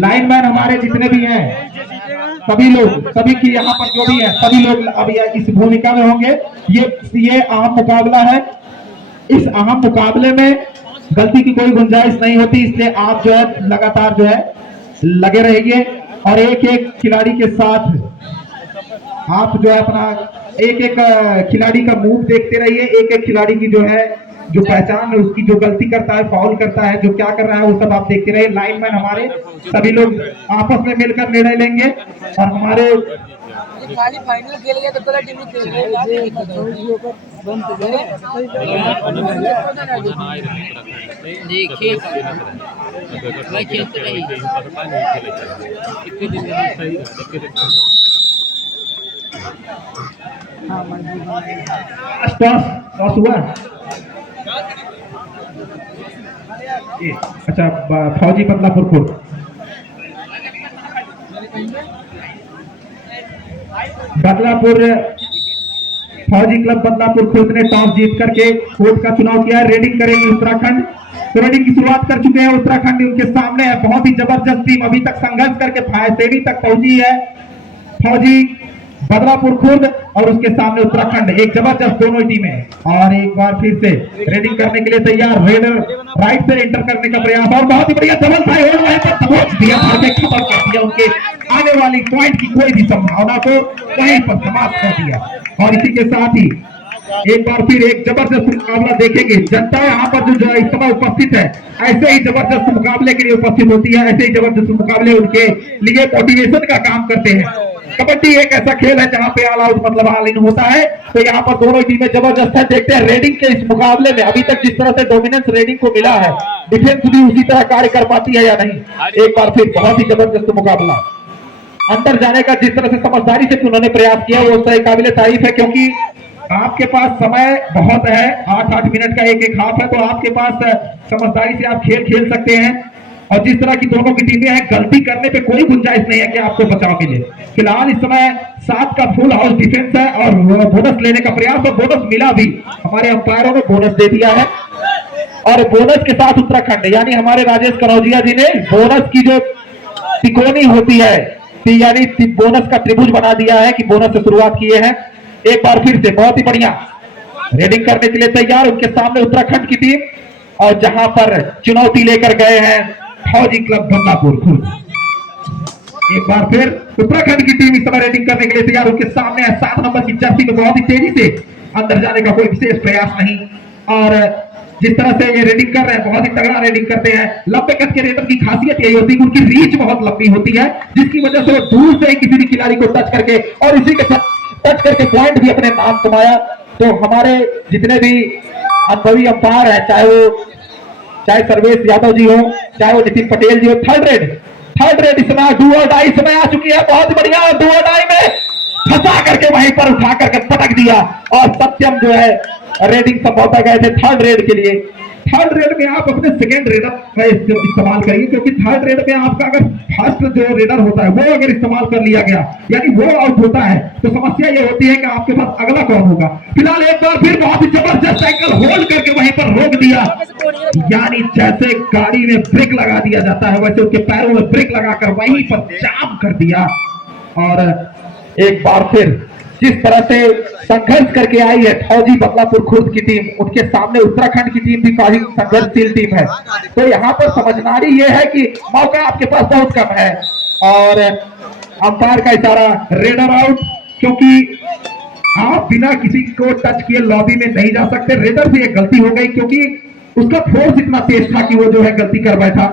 Line man हमारे जितने भी हैं सभी लोग, सभी की यहाँ पर जो भी है सभी लोग अभी इस भूमिका में होंगे। ये अहम मुकाबला है। इस अहम मुकाबले में गलती की कोई गुंजाइश नहीं होती, इसलिए आप जो है लगातार जो है लगे रहिए और एक एक खिलाड़ी के साथ आप जो है अपना एक एक खिलाड़ी का मूव देखते रहिए। एक एक खिलाड़ी की जो है जो पहचान है, उसकी जो गलती करता है, फाउल करता है, जो क्या कर रहा है, वो सब आप देखते रहिए। लाइनमैन हमारे सभी लोग आपस में मिलकर निर्णय लेंगे और हमारे फाइनल खेल गया तो पहला टीम खेल रहा देखिए मैं खेलते रही टॉस हुआ। अच्छा, फौजी बदलापुर खुर्द फौजी क्लब बदलापुर खुर्द ने टॉस जीत करके कोर्ट का चुनाव किया है। रेडिंग करेंगे उत्तराखंड। तो रेडिंग की शुरुआत कर चुके हैं उत्तराखंड, उनके सामने है बहुत ही जबरदस्त टीम, अभी तक संघर्ष करके सेमी तक पहुंची है फौजी बदलापुर खुर्द और उसके सामने उत्तराखंड। एक जबरदस्त दोनों टीमें और एक बार फिर से रेडिंग करने के लिए तैयार। रेडर राइट से एंटर करने का प्रयास और बहुत ही बढ़िया डबल फाइव वहीं पर दबोच दिया, खबर कर दिया उनके आने वाली पॉइंट की कोई भी संभावना को वहीं पर समाप्त कर दिया। और इसी के साथ ही एक बार फिर एक जबरदस्त मुकाबला देखेंगे। जनता यहाँ पर जो इस समय उपस्थित है ऐसे ही जबरदस्त मुकाबले के लिए उपस्थित होती है, ऐसे ही जबरदस्त मुकाबले उनके लिए मोटिवेशन का काम करते हैं। कबड्डी एक ऐसा खेल है जहां पे ऑल आउट मतलब ऑल इन होता है, तो यहाँ पर दोनों टीमें जबरदस्त है। देखते हैं रेडिंग के इस मुकाबले में अभी तक जिस तरह से डोमिनेंस रेडिंग को मिला है, डिफेंस भी उसी तरह कार्य कर पाती है या नहीं। एक बार फिर बहुत ही जबरदस्त मुकाबला, अंदर जाने का जिस तरह से समझदारी से उन्होंने प्रयास किया वो सही काबिल तारीफ है, क्योंकि आपके पास समय बहुत है, 8-8 मिनट का एक हाफ है, तो आपके पास समझदारी से आप खेल खेल सकते हैं। और जिस तरह की दोनों की टीमें हैं, गलती करने पे कोई गुंजाइश नहीं है कि आपको बचाव के लिए। फिलहाल इस समय 7 का फुल हाउस डिफेंस है और बोनस लेने का प्रयास, और बोनस मिला भी, हमारे अंपायरों ने बोनस दे दिया है। और बोनस के साथ उत्तराखंड यानी हमारे राजेश कनौजिया जी ने बोनस की जो तिकोनी होती है यानी बोनस का त्रिभुज बना दिया है कि बोनस से शुरुआत किए हैं। एक बार फिर से बहुत ही बढ़िया रेडिंग करने के लिए तैयार उनके सामने उत्तराखंड की टीम, और जहां पर चुनौती लेकर गए हैं फौजी क्लब बदलापुर खुर्द। एक बार फिर उत्तराखंड की टीम इस समय रेडिंग करने के लिए तैयार, उनके सामने है 7 नंबर की जर्सी में बहुत ही तेजी से अंदर जाने का कोई विशेष प्रयास नहीं। और जिस तरह से ये रेडिंग कर रहे हैं बहुत ही तगड़ा रेडिंग करते हैं। लंबे कद के रेडर की खासियत यही होती है कि उनकी रीच बहुत लंबी होती है, जिसकी वजह से वो दूर से किसी भी खिलाड़ी को टच करके और इसी के टच करके पॉइंट भी अपने नाम कमाया। तो हमारे जितने भी अनुभवी अंपायर है, चाहे सर्वेश यादव जी हो, चाहे वो नितिन पटेल जी हो, थर्ड रेड इसमें डू और डाई समय आ चुकी है। बहुत बढ़िया डू और डाई में फंसा करके वहीं पर उठा करके पटक दिया, और सत्यम जो है रेडिंग संभवतः गए थे थर्ड रेड के लिए। थर्ड रेड में आप अपने सेकेंड रेडर का इस्तेमाल करिए, क्योंकि थर्ड रेड में आपका अगर फर्स्ट जो रेडर होता है वो अगर इस्तेमाल कर लिया गया यानी वो आउट होता है, तो समस्या ये होती है कि आपके पास अगला कौन होगा। फिलहाल एक बार फिर बहुत ही जबरदस्त साइकिल होल्ड करके वहीं पर रोक दिया, यानी जैसे गाड़ी में ब्रेक लगा दिया जाता है वैसे उनके पैरों में ब्रेक लगाकर वहीं पर जाम कर दिया। और एक बार फिर जिस तरह से संघर्ष करके आई है फौजी बदलापुर खुर्द की टीम, उनके सामने उत्तराखंड की टीम भी काफी संघर्षशील टीम है। तो यहाँ पर समझदारी ये है कि मौका आपके पास बहुत कम है, और अंपायर का इशारा रेडर आउट, क्योंकि आप बिना किसी को टच किए लॉबी में नहीं जा सकते। रेडर से एक गलती हो गई क्योंकि उसका फोर्स इतना तेज था कि वो जो है गलती कर बैठा।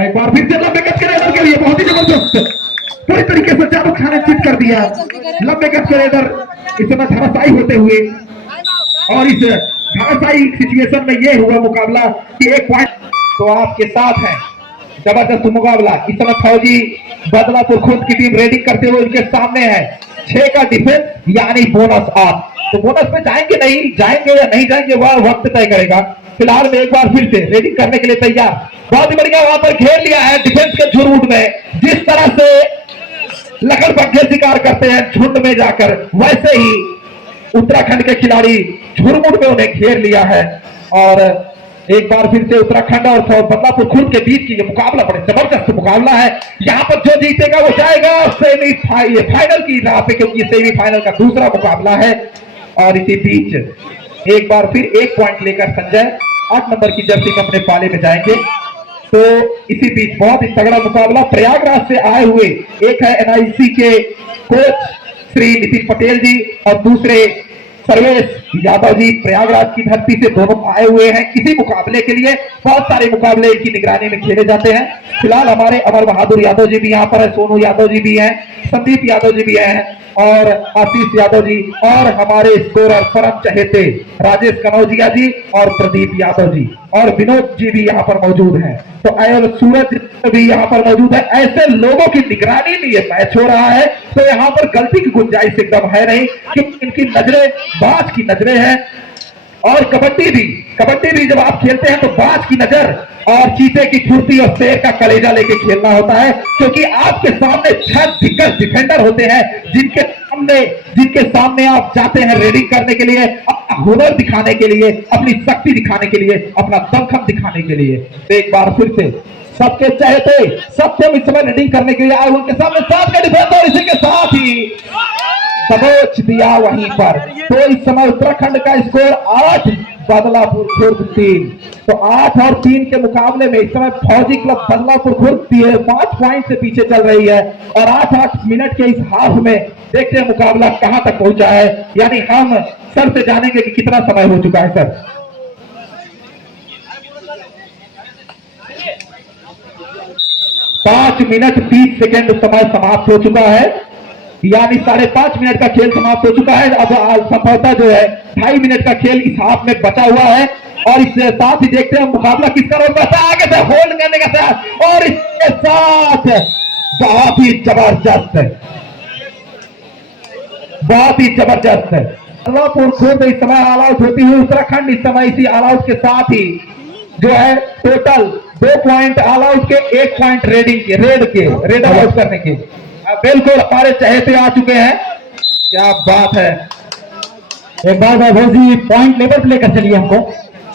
एक बार फिर से लंबे कद के रेडर के लिए बहुत ही जबरदस्त पूरी तरीके से चारों खाने चिट कर दिया। लंबे कद के रेडर इस समय धराशायी होते हुए, और इस धराशायी सिचुएशन में ये हुआ मुकाबला कि एक पॉइंट तो आपके साथ है। जबरदस्त मुकाबला इस समय फौजी बदलापुर खुर्द की टीम रेडिंग करते हुए उनके सामने है 6 का डिफेंस यानी बोनस आप। तो बोनस में जाएंगे या नहीं जाएंगे वह वक्त तय करेगा। फिलहाल में एक बार फिर से रेडिंग करने के लिए तैयार, बहुत ही बढ़िया वहां पर घेर लिया है डिफेंस के झुरमुट में। जिस तरह से लकड़बग्घे शिकार करते हैं झुंड में जाकर, वैसे ही उत्तराखंड के खिलाड़ी झुरमुट में उन्हें घेर लिया है। और एक बार फिर से उत्तराखंड और बदलापुर खुर्द के बीच की ये मुकाबला बड़े जबरदस्त मुकाबला है। यहाँ पर जो जीतेगा वो जाएगा फाइनल की राह पे, क्योंकि ये सेमीफाइनल का दूसरा मुकाबला है। और इसी बीच एक बार फिर 1 पॉइंट लेकर संजय 8 नंबर की जर्सी में अपने पाले में जाएंगे। तो इसी बीच बहुत ही तगड़ा मुकाबला प्रयागराज से आए हुए, एक है एनआईसी के कोच श्री नितिन पटेल जी और दूसरे सर्वेश यादव जी प्रयागराज की धरती से दोनों आए हुए हैं इसी मुकाबले के लिए। बहुत सारे मुकाबले इनकी निगरानी में खेले जाते हैं। फिलहाल हमारे अमर बहादुर यादव जी भी यहाँ पर है, सोनू यादव जी भी हैं, संदीप यादव जी भी हैं और आशीष यादव जी और हमारे स्कोरर परम चहेते राजेश कनौजिया जी और प्रदीप यादव जी और विनोद जी भी यहाँ पर मौजूद हैं। तो और सूरज भी यहाँ पर मौजूद है। ऐसे लोगों की निगरानी में ये मैच हो रहा है, तो यहाँ पर गलती की गुंजाइश एकदम है नहीं, क्योंकि इनकी नजरें बाज की नजरें हैं। और कबड्डी भी जब आप खेलते हैं तो बाज की नजर और चीते की फुर्ती और शेर का कलेजा लेके खेलना होता है, क्योंकि आपके सामने 6 दिग्गज डिफेंडर होते हैं जिनके सामने आप जाते हैं रेडिंग करने के लिए, अपना हुनर दिखाने के लिए, अपनी शक्ति दिखाने के लिए, अपना दमखम दिखाने के लिए। तो एक बार फिर से सबके चाहते सत्यम इस समय रेडिंग करने के लिए आए, उनके सामने 7 का डिफेंस और इसी के साथ ही दबोच दिया वहीं पर। तो इस समय उत्तराखंड का स्कोर 8, बदलापुर खुर्द 3। तो 8 और 3 के मुकाबले में इस समय फौजी क्लब बदलापुर खुर्द 5 पॉइंट से पीछे चल रही है। और 8 मिनट के इस हाफ में देखते हैं मुकाबला कहां तक पहुंचा है। यानी हम सर से जानेंगे कि कितना समय हो चुका है। सर 5 मिनट 30 सेकेंड समय समाप्त हो चुका है, यानी 5.5 मिनट का खेल समाप्त हो चुका है। अब संभवतः जो है 2.5 मिनट का खेल इस हाफ में बचा हुआ है। और इसके साथ ही देखते हैं मुकाबला किसका रोक है, आगे से होल्ड करने का साथ, और इसके साथ बहुत ही जबरदस्त बदलापुर खुर्द इस समय ऑल आउट होती हुई, उत्तराखंड इस समय इसी ऑल आउट के साथ ही जो है टोटल 2 पॉइंट ऑल आउट के, 1 पॉइंट रेड आउट करने के। बिल्कुल हमारे चहेते आ चुके हैं, क्या बात है। एक बार वैभव जी पॉइंट लेवल पे लेकर चलिए हमको।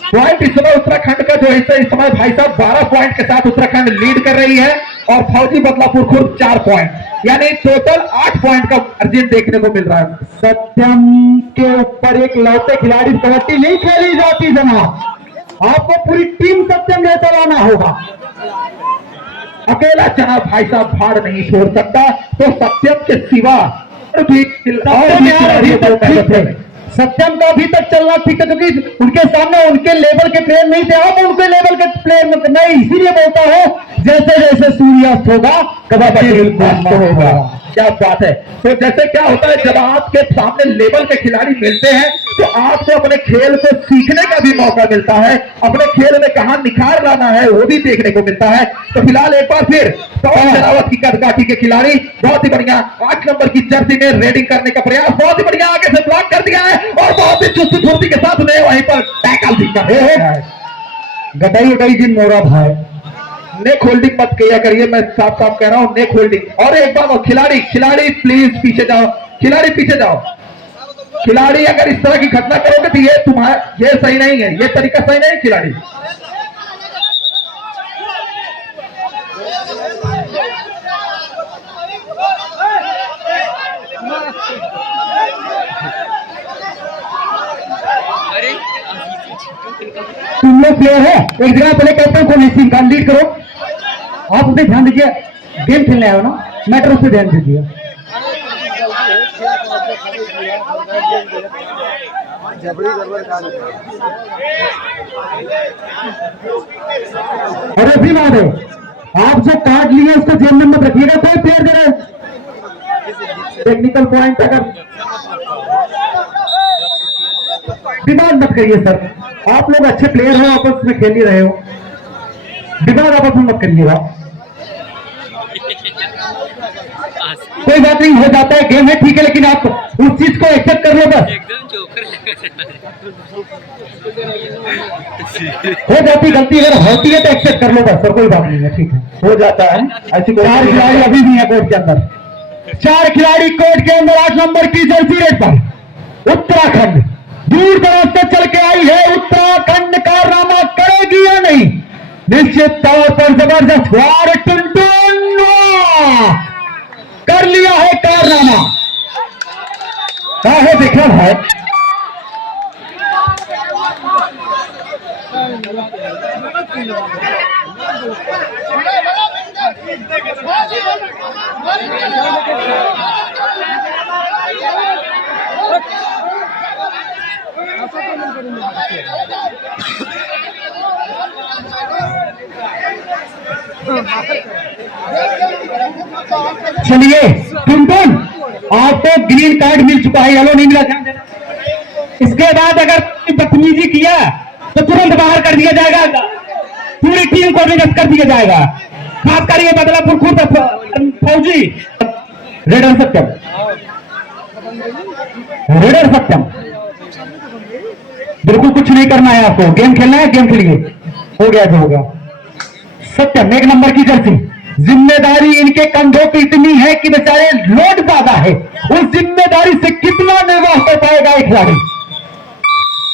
पॉइंट इस समय उत्तराखंड का जो हिस्सा इस समय भाई साहब 12 पॉइंट के साथ उत्तराखंड लीड कर रही है और फौजी बदलापुर खुर्द 4 पॉइंट, यानी टोटल 8 पॉइंट का मार्जिन देखने को मिल रहा है। सत्यम के ऊपर एक लौटे खिलाड़ी कबड्डी नहीं खेली जाती जनाब, आपको पूरी टीम सत्यम लेकर आना होगा। अकेला चना भाई साहब भाड़ नहीं छोड़ सकता, तो सत्यम के सिवा भी सत्यम का अभी तक चलना ठीक है, क्योंकि उनके सामने उनके लेवल के प्लेयर नहीं थे। हम उनके लेवल के प्लेयर मैं इसीलिए बोलता हूं जैसे जैसे सूर्यास्त होगा कबड्डी होगा। क्या बात है। तो जैसे क्या होता है जब आपके सामने लेवल के खिलाड़ी मिलते हैं तो आपको अपने खेल को सीखने का भी मौका मिलता है, अपने खेल में कहां निखार लाना है वो भी देखने को मिलता है। तो फिलहाल एक बार फिर पवन शेरावत की कदकाठी के खिलाड़ी बहुत ही बढ़िया 8 नंबर की जर्सी में रेडिंग करने का प्रयास, बहुत ही बढ़िया आगे से ब्लॉक कर दिया है और बहुत ही चुस्ती फुर्ती के साथ उन्हें वहीं पर टैकल भी कर रहे हैं। गटाई उटाई जी मोरा भाई, नेक होल्डिंग मत किया करिए, मैं साफ साफ कह रहा हूं नेक होल्डिंग। और एक बार खिलाड़ी प्लीज पीछे जाओ, खिलाड़ी पीछे जाओ। खिलाड़ी अगर इस तरह की घटना करोगे तो ये सही नहीं है, ये तरीका सही नहीं। खिलाड़ी तुम लोग प्लेयर है, एक जगह पहले कैप्टन को नहीं का लीड करो। आप उस पर ध्यान दीजिए, गेम खेलने आए हो ना, मैटर उस पर ध्यान दीजिए। अरे भी माधव, आप जो कार्ड लिए उसको जेब में मत रखिएगा, कोई प्लेयर दे रहा है टेक्निकल पॉइंट अगर डिमांड मत करिए सर। आप लोग अच्छे प्लेयर हो, आपस में खेल ही रहे हो, डिमांड आपस में मत करिएगा। कोई बात नहीं, हो जाता है, गेम है, ठीक है, लेकिन आप उस चीज को एक्सेप्ट कर लो बस। हो जाती गलती अगर होती है तो एक्सेप्ट कर लो बस सर, कोई बात नहीं है, ठीक है, हो जाता है। ऐसी 4 खिलाड़ी अभी भी है कोर्ट के अंदर, 4 खिलाड़ी कोर्ट के अंदर 8 नंबर की जर्सी रेड पर उत्तराखंड दूर दराज से चल के आई है, उत्तराखंड कारनामा करेगी या नहीं? निश्चित तौर पर जबरदस्त वार, टुनटुन कर लिया है कारनामा। क्या है विक्रम है? चलिए टुनटुन, आपको ग्रीन कार्ड मिल चुका है, येलो नहीं मिला, ध्यान देना। इसके बाद अगर बदतमीजी किया तो तुरंत बाहर कर दिया जाएगा, पूरी टीम को निरस्त कर दिया जाएगा, खासकर ये बदलापुर खुद फौजी। रेडर सत्यम, रेडर सत्यम, बिल्कुल कुछ नहीं करना है आपको, गेम खेलना है, गेम खेलिए, हो गया जो होगा। सत्यम 1 नंबर की जर्सी, जिम्मेदारी इनके कंधों पे इतनी है कि बेचारे लोड ज्यादा है, उस जिम्मेदारी से कितना निर्वाह कर पाएगा एक खिलाड़ी।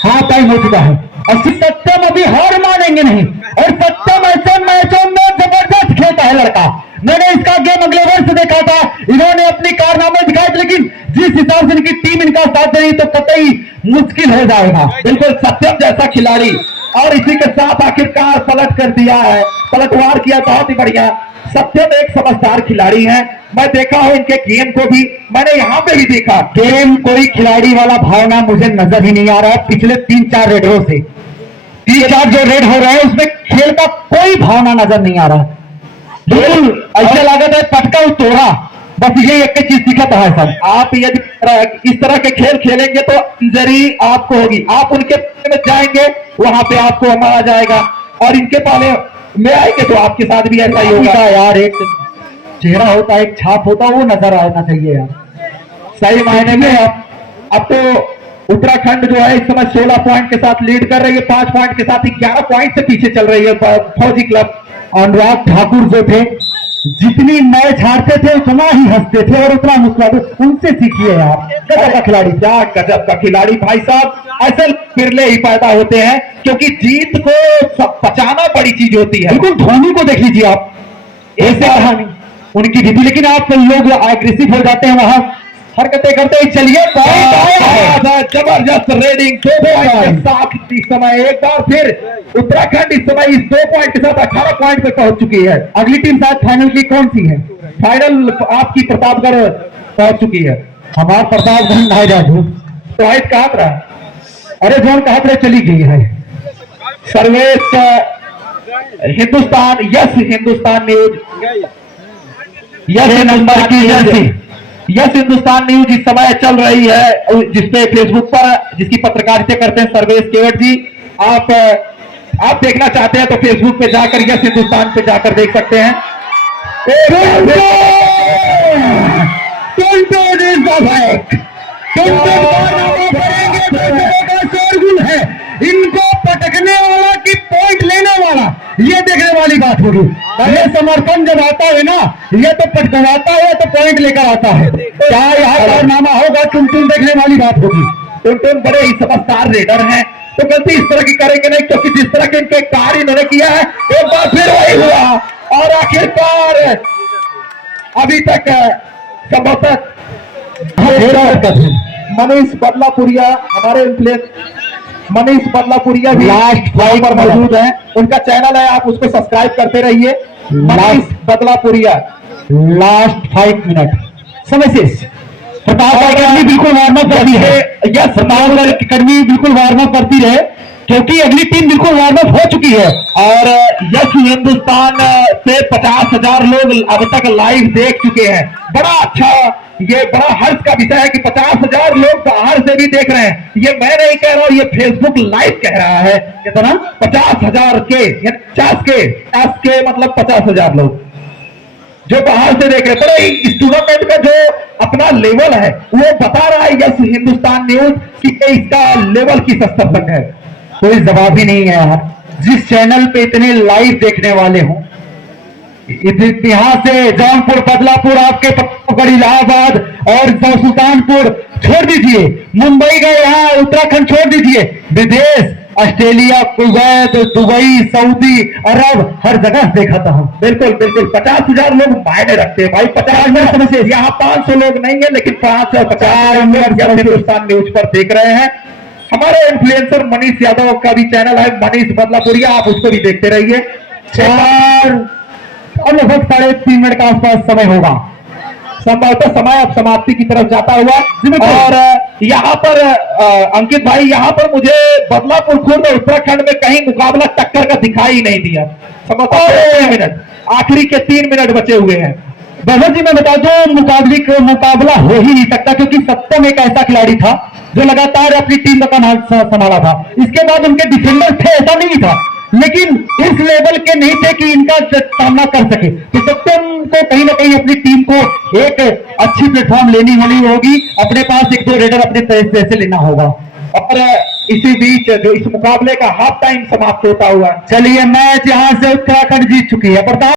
हाँ, टाइम हो चुका है और सत्यम अभी हार मानेंगे नहीं, और सत्यम ऐसे मैचों में जबरदस्त खेलता है लड़का। मैंने इसका गेम अगले वर्ष देखा था, इन्होंने अपनी कारनामे दिखाए थे, लेकिन जिस हिसाब से इनकी टीम इनका साथ दे रही तो कतई मुश्किल हो जाएगा। बिल्कुल सत्यम जैसा खिलाड़ी, और इसी के साथ आखिरकार पलट कर दिया है, पलटवार किया, बहुत ही बढ़िया। सत्यम एक समझदार खिलाड़ी है, मैं देखा हूं इनके गेम को भी, मैंने यहां पे भी देखा, गेम कोई खिलाड़ी वाला भावना मुझे नजर ही नहीं आ रहा है। पिछले 3-4 रेडरों से 3-4 जो रेड हो रहे हैं उसमें खेल का कोई भावना नजर नहीं आ रहा। बिल्कुल ऐसा लागत है पटका तोड़ा, बस ये एक चीज दिखत है सब। आप यदि इस तरह के खेल खेलेंगे तो इंजरी आपको होगी, आप उनके में जाएंगे वहां पे आपको मारा जाएगा, और इनके पाले में आएंगे तो आपके साथ भी ऐसा ही होगा यार। एक चेहरा होता है, एक छाप होता है, वो नजर आना चाहिए यार सही मायने में। अब तो उत्तराखंड जो है इस समय 16 पॉइंट के साथ लीड कर रही है, 5 पॉइंट के साथ 11 पॉइंट से पीछे चल रही है फौजी क्लब। अनुराग ठाकुर जो थे, जितनी मैच हारते थे उतना ही हंसते थे और उतना मुस्कुराते, उनसे सीखिए यार। गजब का खिलाड़ी, क्या गजब का खिलाड़ी भाई साहब। ऐसे फिरले ही पैदा होते हैं, क्योंकि जीत को पचाना बड़ी चीज होती है। बिल्कुल धोनी को देख लीजिए आप, ऐसे कहानी उनकी भी थी, लेकिन आप लोग एग्रेसिव हो जाते हैं वहां हरकतें करते ही। चलिए जबरदस्त रेडिंग 2 पॉइंट के साथ इस समय एक बार फिर उत्तराखंड इस समय इस 2 पॉइंट के साथ 18 पॉइंट पे पहुंच चुकी है। अगली टीम शायद फाइनल की कौन सी है? फाइनल आपकी प्रतापगढ़ पहुंच चुकी है। हमारा प्रतापगढ़ नहीं राजू तो आज कहा रहा, अरे जोन कहा रहे चली गई है। Sarvesh Hindustan, yes Hindustan news, yes number की जर्सी, यस हिंदुस्तान न्यूज इस समय चल रही है, जिसपे फेसबुक पर जिसकी पत्रकारिता करते हैं सर्वेश केवट जी। आप देखना चाहते हैं तो फेसबुक पे जाकर यस हिंदुस्तान पे जाकर देख सकते हैं। है इनको पटकने वाला कि पॉइंट लेने वाला, ये देखने वाली बात होगी। ये समर्थन जब आता है ना, ये तो पटकवाता है तो पॉइंट लेकर आता है। क्या यहाँ कारनामा होगा, टुनटुन देखने वाली बात होगी। टुनटुन बड़े ही समझदार रेडर हैं, तो गलती इस तरह की करेंगे नहीं, क्योंकि जिस तरह के इनके कार्य इन्होंने किया है, एक बार फिर वही हुआ। और आखिरकार अभी तक संभवतः मनीष बदलापुरिया, हमारे इन्फ्लुएंस मनीष बदलापुरिया भी लास्ट फाइव पर मौजूद है। उनका चैनल है, आप उसको सब्सक्राइब करते रहिए। मनीष बदलापुरिया लास्ट 5 मिनट समय शेष। प्रतापगढ़ अकेडमी बिल्कुल वार्म अप करती है, यस प्रतापगढ़ अकेडमी बिल्कुल वार्म अप करती है, क्योंकि अगली टीम बिल्कुल वार्म अप हो चुकी है। और यस हिंदुस्तान से 50,000 लोग अब तक लाइव देख चुके हैं। बड़ा अच्छा, ये बड़ा हर्ष का विषय है कि 50,000 लोग बाहर से भी देख रहे हैं। ये मैं नहीं कह रहा हूं, ये फेसबुक लाइव कह रहा है। कितना? 50,000 के 50 के मतलब 50,000 लोग जो बाहर से देख रहे हैं। बड़े इस टूर्नामेंट का जो अपना लेवल है वो बता रहा है यस हिंदुस्तान न्यूज कि इसका लेवल किस स्तर तक है। कोई जवाब ही नहीं है यार। जिस चैनल पे इतने लाइव देखने वाले हों, यहाँ से जौनपुर, बदलापुर, आपके प्रतापगढ़, इलाहाबाद और सुल्तानपुर छोड़ दीजिए, मुंबई गए, यहाँ उत्तराखंड छोड़ दीजिए, विदेश ऑस्ट्रेलिया, कुवैत, दुबई, सऊदी अरब, हर जगह देखा था हम। बिल्कुल बिल्कुल 50,000 लोग मायने रखते हैं भाई। 50,000 से यहाँ 500 लोग नहीं है, लेकिन 550 लोग जब हिंदुस्तान न्यूज पर देख रहे हैं। हमारे इन्फ्लुएंसर मनीष यादव का भी चैनल है, मनीष बदलापुरिया, आप उसको भी देखते रहिए। और लगभग 3.5 मिनट का आसपास समय होगा, संभवतः समय अब समाप्ति की तरफ जाता हुआ। और यहाँ पर अंकित भाई, यहाँ पर मुझे बदलापुर खुर्द और उत्तराखंड में कहीं मुकाबला टक्कर का दिखाई नहीं दिया। संभवतः 3 मिनट, आखिरी के 3 मिनट बचे हुए हैं। वैभव जी, मैं बता दूं, मुकाबला हो ही नहीं सकता, क्योंकि सत्यम एक ऐसा खिलाड़ी था जो लगातार अपनी टीम का कमान संभाला था। इसके बाद उनके डिफेंडर थे, ऐसा नहीं था, लेकिन इस लेवल के नहीं थे कि इनका सामना कर सके। तो सत्यम को कहीं ना कहीं अपनी टीम को एक अच्छी प्लेटफॉर्म लेनी होगी, अपने पास 1-2 रेडर अपने तरह से लेना होगा। और इसी बीच जो इस मुकाबले का हाफ टाइम समाप्त होता हुआ, चलिए, मैच यहां से उत्तराखंड जीत चुकी है। प्रताप